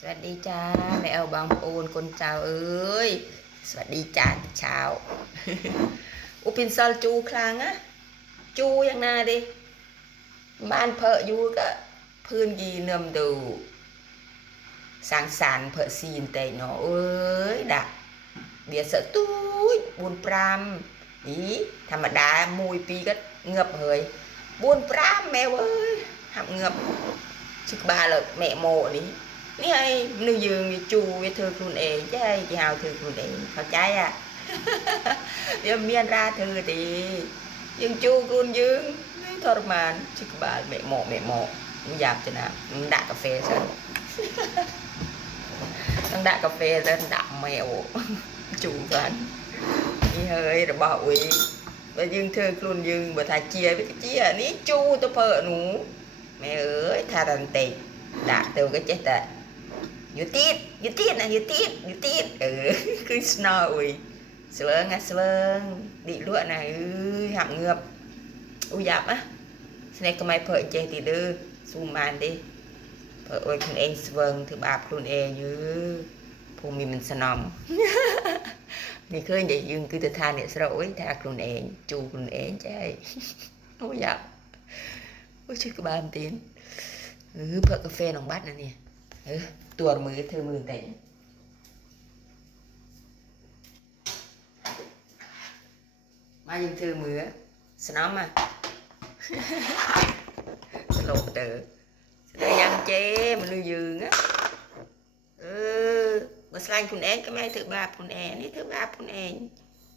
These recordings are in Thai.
สวัสดีจ้าแม่เอาบางปูนคนเจ้าเอ้ยสวัสดีจ้าเช้าอุปินซอลจูคลางอะจูยังนาดิบ้านเพออยู่ก็พื้นยีเนิมดูสร้างสรรค์เพอซีนแต่เนาะเอ้ยดักเบียร์เสอตุ้ยบุญปรามนี่ธรรมดามวยปีก็เงือบเฮยบุญปรามแม่เอ้ยหักเงือบชึกบาเลยแม่โมนี่นี่ไอ้นึกยืงจูไว้เธอคุณเองใช่กี่หาวเธอคุณเองเข้าใจอ่ะเดี๋ยวเมียนราเธอดียังจูคุณยืงทรมานชึกบาแม่โมมันหยาบจะนะมันด่ากาแฟซะต้องด่ากาแฟแล้วด่าแมวจูกันนี่เฮ้ยระบอกอุ้ยvà dương thơ luôn dương bà thà chia với cái chia ní chu tôi phở nú mẹ ơi tha đàn tệ đạt từ cái chết à vô tiết nè vô tiết cứ snow ui sướng đi lụa này ơi hạm ngược ui dạp á này có mày phở chê thì đưa su màn đi phở ơi con em svâng thứ bạp luôn như phù mình snom นี่เคยได้ยืนคือจะทานเนี่ยสระโอ้ยทาคุณเองจูคุณเองใช่โอ้ยอยากโอ้ยชื่อกระบาลตีนเพื่อกาแฟน้องบัตนะเนี่ยตัวมือเธอมือแต่งมายังเธอมือสนอมมาสโลปเตอร์สเตยังเจ๊มันลือยืนá mà xanhคุณเองก็ไม่ถือบาปคุณเองนี่ถือบาปคุณเอง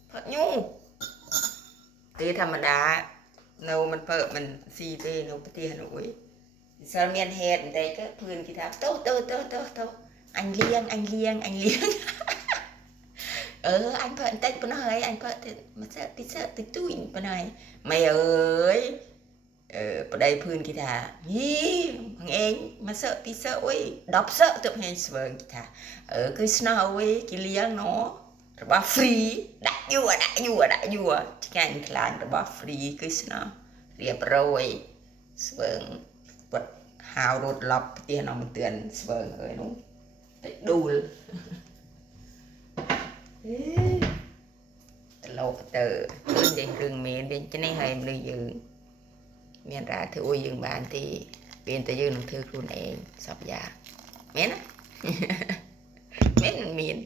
เพราะยุ่งตีธรรมดาเรามันเปิดมันซีเตเราปฏิหารอุ้ยสารเมียนเฮดแต่ก็พื้นกีตาร์โตanh liêng anh anh phật tết bên này anh phật mà sợ tí tui bên này mày ơi ở đâyพื้นกีตาร์ยี่มึงเองมาเสอะตีเสอะอุ้ยดอกเสอะตัวเองเสวยกีตาร์คือสโนว์อุ้ยกิเลี้ยงเนาะระบาฟรีได้ยั่วที่งานคลานระบาฟรีคือสโนว์เรียบร้อยเสวยบดหาวรถล็อบเตี้ยน้องมันเตือนเสวยเอ้ยนุ๊กไปดูตลกเตอร์ขึ้นใจเรื่องเมนเป็นจะได้ให้มันเลยยืนเมียนราเธออุ้ยยืงบานที่เป็นแต่ยืงเธอคุณเองสับยาเม้นนะเม้นมันเมียน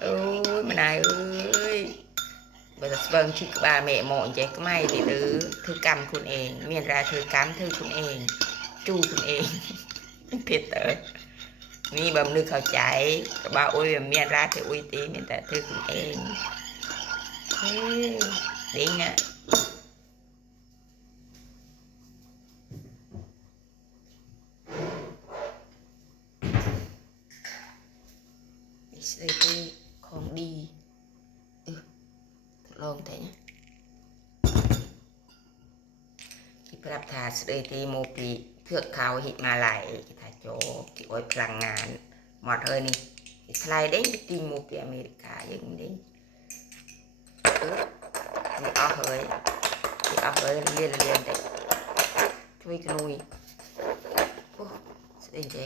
โอ้ยมันนายเอ้ยบริษัทเบิ้งชิกบาแม่หมอนใจก็ไม่ดีหรือเธอกรรมคุณเองเมียนราเธอกรรมเธอคุณเองจูคุณเองเพียเตอร์นี่บำนึกเข้าใจบ่าอุ้ยเมียนราเธออุ้ยตีเมียนแต่เธอคุณเองดีไงสเตย์ของดีทดลองแต่เนี่ยที่ปรับถาสเตย์โมปีเทือกเขาหิมาลัยที่ถ่ายโจที่โอ้ยพลังงานหมดเลยนี่ที่ทลายเด้งที่ตีโมปีอเมริกาอย่างนี้นี่เอาเฮ้ยเรียนแต่ช่วยกันนุยโอ้สเตย์เจ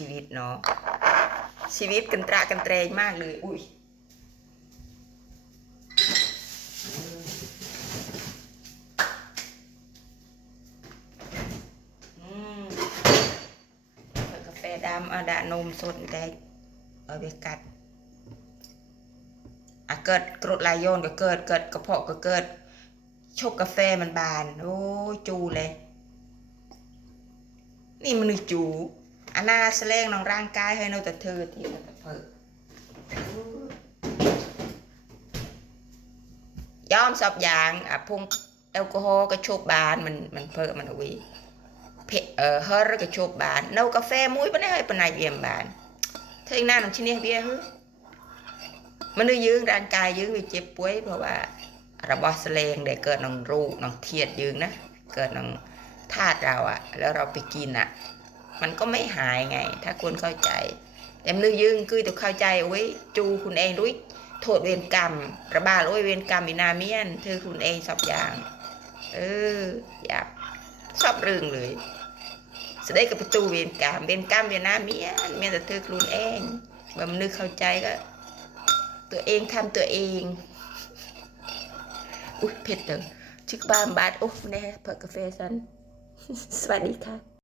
ชีวิตเนาะชีวิตกันตระกันเตรงมากเลยอุ้ยกาแฟดำเอาดานมสดแต่เอาไปกัดเกิดกรดไหลย้อนก็เกิดกระเพาะก็เกิดชกกาแฟมันบานโอ้ยจูเลยนี่มันจูอันน่าแสดงน้องร่างกายให้เราแต่เธอที่เราแต่เพิ่ย้อมสอบอย่างพุ่งแอลกอฮอล์ก็โชบบานมันเพิ่มมันเอาไว้เฮ้อก็โชบบานเนากาแฟมุ้ยปนให้ปนายเบียมบานเธออีกหน้าหนุ่มชิ้นนี้เบียร์มันได้ยืงร่างกายยืงไปเจ็บป่วยเพราะว่าระบอบแสดงได้เกิดน้องรูน้องเทียดยืงนะเกิดน้องธาตุเราแล้วเราไปกินมันก็ไม่หายไงถ้าคุณเข้าใจแต่มือยืงคือต้องเข้าใจโอ้ยจูคุณเองด้วย โทษเวรกรรมระบาดโอ้ยเวรกรรมอีนาเมียนเธอคุณเองสอบอย่างอยากชอบเรื่องเลยจะได้กับประตูเวรกรรมเวียนนาเมียนแต่เธอคุณเองเมื่อมันนึกเข้าใจก็ตัวเองทำตัวเองอุ๊ยเผ็ดเด้อชิคบ้านบาดโอ้แน่เปิดกาแฟซันสวัสดีค่ะ